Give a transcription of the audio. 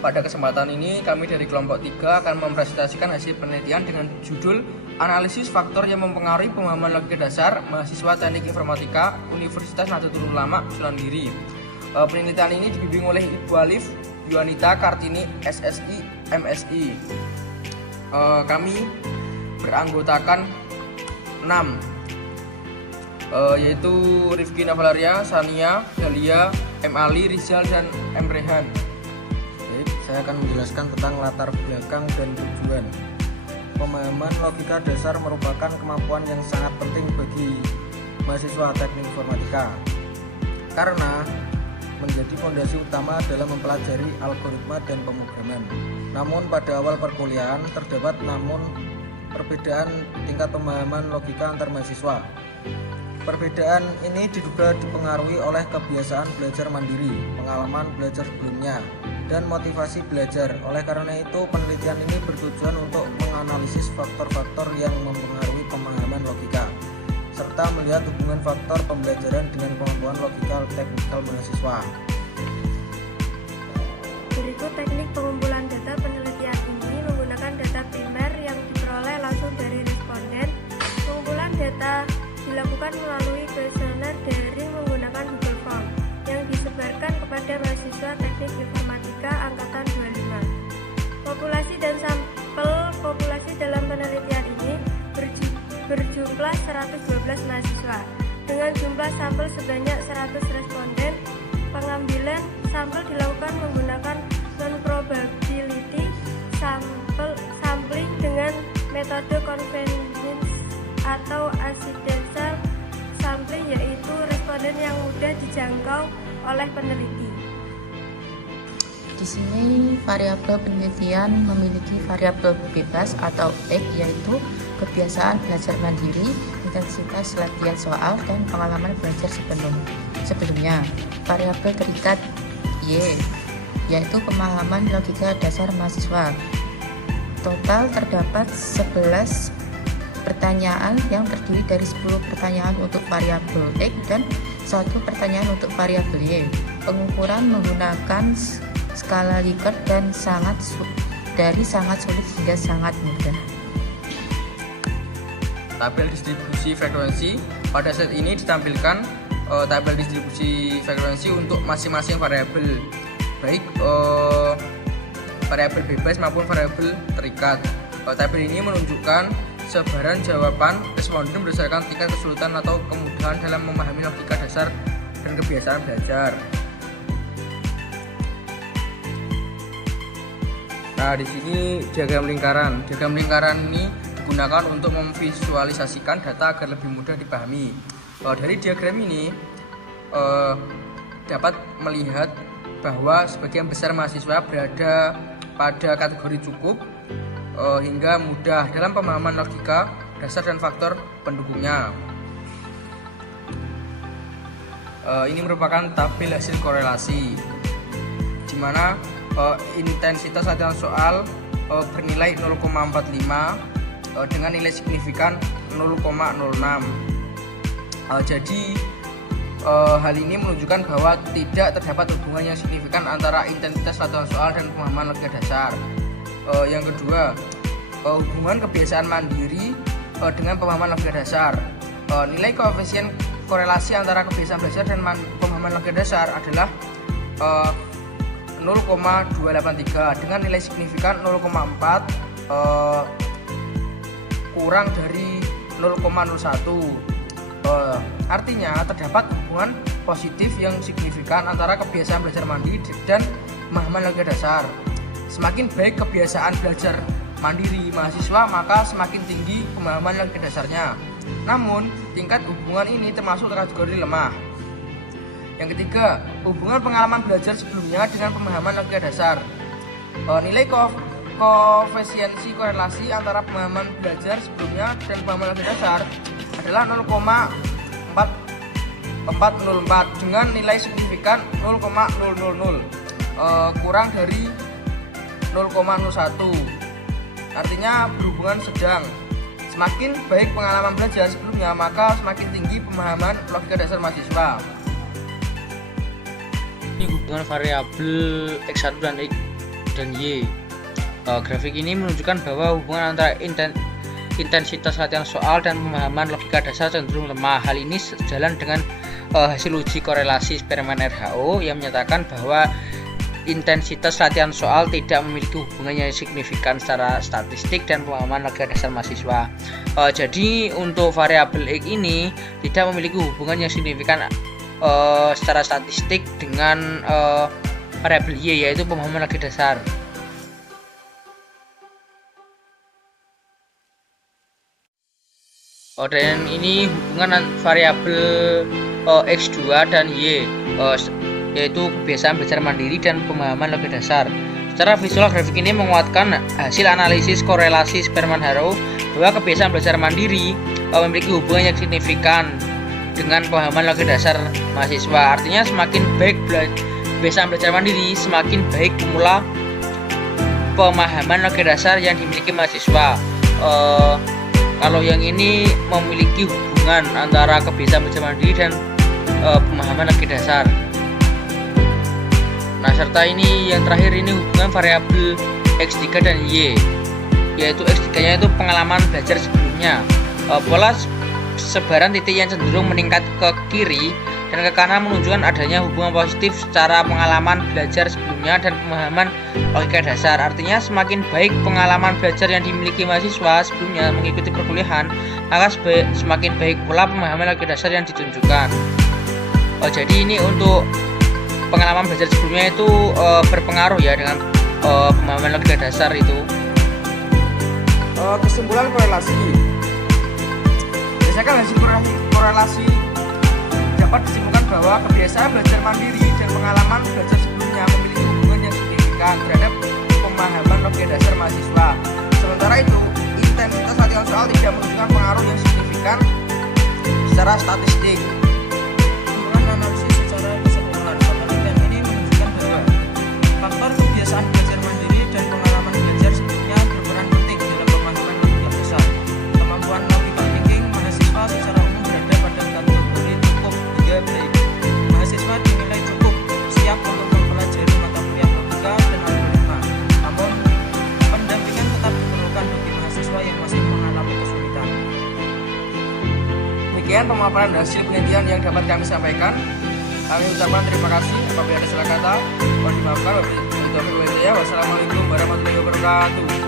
Pada kesempatan ini kami dari kelompok 3 akan mempresentasikan hasil penelitian dengan judul Analisis Faktor yang Mempengaruhi Pemahaman Logika Dasar Mahasiswa Teknik Informatika Universitas Nahdlatul Ulama Sunan Giri. Penelitian ini dibimbing oleh Ibu Alif Yuanita Kartini SSI MSI. Kami beranggotakan 6, yaitu Rifki Navalaria, Sania, Dalia, M. Ali, Rizal, dan M. Rehan. Saya akan menjelaskan tentang latar belakang dan tujuan. Pemahaman logika dasar merupakan kemampuan yang sangat penting bagi mahasiswa teknik informatika karena menjadi fondasi utama dalam mempelajari algoritma dan pemrograman. Namun pada awal perkuliahan terdapat perbedaan tingkat pemahaman logika antar mahasiswa. Perbedaan ini diduga dipengaruhi oleh kebiasaan belajar mandiri, pengalaman belajar sebelumnya, dan motivasi belajar. Oleh karena itu, penelitian ini bertujuan untuk menganalisis faktor-faktor yang mempengaruhi pemahaman logika, serta melihat hubungan faktor pembelajaran dengan kemampuan logika teknikal mahasiswa. Berikut teknik pengumpulan data penelitian ini menggunakan data primer yang diperoleh langsung dari responden. Pengumpulan data dilakukan melalui kuesioner daring menggunakan Google Form yang disebarkan kepada mahasiswa teknik informatika angkatan 25. Populasi dan sampel populasi dalam penelitian ini berjumlah 112 mahasiswa. Dengan jumlah sampel sebanyak 100 responden, pengambilan sampel dilakukan menggunakan non-probability sampling dengan metode convenience atau accidental sampling, yaitu responden yang mudah dijangkau oleh peneliti. Di sini variabel penelitian memiliki variabel bebas atau X, yaitu kebiasaan belajar mandiri, intensitas latihan soal, dan pengalaman belajar sebelumnya. Variabel terikat Y, yaitu pemahaman logika dasar mahasiswa. Total terdapat 11 pertanyaan yang terdiri dari 10 pertanyaan untuk variabel X dan 1 pertanyaan untuk variabel Y. Pengukuran menggunakan skala Likert dan dari sangat sulit hingga sangat mudah. Tabel distribusi frekuensi. Pada slide ini ditampilkan tabel distribusi frekuensi untuk masing-masing variabel, baik variabel bebas maupun variabel terikat. Tabel ini menunjukkan sebaran jawaban responden berdasarkan tingkat kesulitan atau kemudahan dalam memahami logika dasar dan kebiasaan belajar. Nah, di sini diagram lingkaran. Diagram lingkaran ini digunakan untuk memvisualisasikan data agar lebih mudah dipahami. Dari diagram ini dapat melihat bahwa sebagian besar mahasiswa berada pada kategori cukup hingga mudah dalam pemahaman logika dasar dan faktor pendukungnya. Ini merupakan tabel hasil korelasi, di mana intensitas latihan soal bernilai 0,45 dengan nilai signifikan 0,06. Jadi hal ini menunjukkan bahwa tidak terdapat hubungan yang signifikan antara intensitas latihan soal dan pemahaman logika dasar. Yang kedua, hubungan kebiasaan mandiri dengan pemahaman logika dasar. Nilai koefisien korelasi antara kebiasaan belajar dan pemahaman logika dasar adalah 0,283 dengan nilai signifikan 0,4 kurang dari 0,01. Artinya terdapat hubungan positif yang signifikan antara kebiasaan belajar mandiri dan pemahaman logika dasar. Semakin baik kebiasaan belajar mandiri mahasiswa, maka semakin tinggi pemahaman logika dasarnya. Namun, tingkat hubungan ini termasuk kategori lemah. Yang ketiga, hubungan pengalaman belajar sebelumnya dengan pemahaman logika dasar. Nilai koefisiensi korelasi antara pemahaman belajar sebelumnya dan pemahaman logika dasar adalah 0,404 dengan nilai signifikan 0,000 kurang dari 0,01. Artinya berhubungan sedang. Semakin baik pengalaman belajar sebelumnya, maka semakin tinggi pemahaman logika dasar mahasiswa. Ini hubungan variabel X1 dan dan Y. Grafik ini menunjukkan bahwa hubungan antara intensitas latihan soal dan pemahaman logika dasar cenderung lemah. Hal ini sejalan dengan hasil uji korelasi eksperimen RHO yang menyatakan bahwa intensitas latihan soal tidak memiliki hubungan yang signifikan secara statistik dan pemahaman logika dasar mahasiswa. Jadi untuk variabel X ini tidak memiliki hubungan yang signifikan secara statistik dengan variabel Y, yaitu pemahaman logika dasar. Dan ini hubungan variabel X2 dan Y, yaitu kebiasaan belajar mandiri dan pemahaman logika dasar. Secara visual, grafik ini menguatkan hasil analisis korelasi eksperimen RHO bahwa kebiasaan belajar mandiri memiliki hubungan yang signifikan dengan pemahaman logika dasar mahasiswa. Artinya semakin baik kebiasaan belajar mandiri, semakin baik pemula pemahaman logika dasar yang dimiliki mahasiswa. Kalau yang ini memiliki hubungan antara kebiasaan belajar mandiri dan pemahaman logika dasar. Nah, serta ini yang terakhir ini hubungan variabel X3 dan Y, yaitu X3-nya itu pengalaman belajar sebelumnya. Pola sebaran titik yang cenderung meningkat ke kiri dan ke kanan menunjukkan adanya hubungan positif secara pengalaman belajar sebelumnya dan pemahaman logika dasar. Artinya semakin baik pengalaman belajar yang dimiliki mahasiswa sebelumnya mengikuti perkuliahan, maka semakin baik pula pemahaman logika dasar yang ditunjukkan. Jadi ini untuk pengalaman belajar sebelumnya itu berpengaruh ya dengan pemahaman logika dasar itu. Kesimpulan korelasi. Berdasarkan hasil korelasi dapat disimpulkan bahwa kebiasaan belajar mandiri dan pengalaman belajar sebelumnya memiliki hubungan yang signifikan terhadap pemahaman logika dasar mahasiswa. Sementara itu, intensitas latihan soal tidak menunjukkan pengaruh yang signifikan secara statistik. Analisis secara keseluruhan, penelitian ini menunjukkan bahwa faktor kebiasaan belajar mandiri dan pengalaman belajar sebelumnya berperan penting dalam pemahaman logika dasar. Kemampuan logical thinking mahasiswa secara umum berada pada kategori cukup hingga baik. Mahasiswa dinilai cukup siap untuk mempelajari mata kuliah logika dan algoritma. Namun, pendampingan tetap diperlukan bagi mahasiswa yang masih mengalami kesulitan. Demikian pemaparan hasil penelitian yang dapat kami sampaikan. Kami ucapkan terima kasih. Apabila ada salah kata, mohon dimaafkan. Wassalamualaikum warahmatullahi wabarakatuh.